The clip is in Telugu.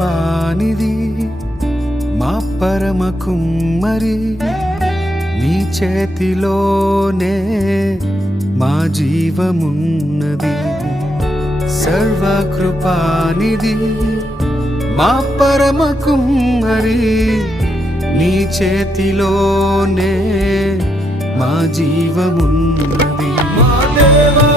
కృపానిధి మా పరమ కుమ్మరి నీ చేతిలోనే మా జీవమున్నది సర్వకృపానిధి మా పరమ కుమ్మరి నీ చేతిలోనే మా జీవమున్నది మా దేవా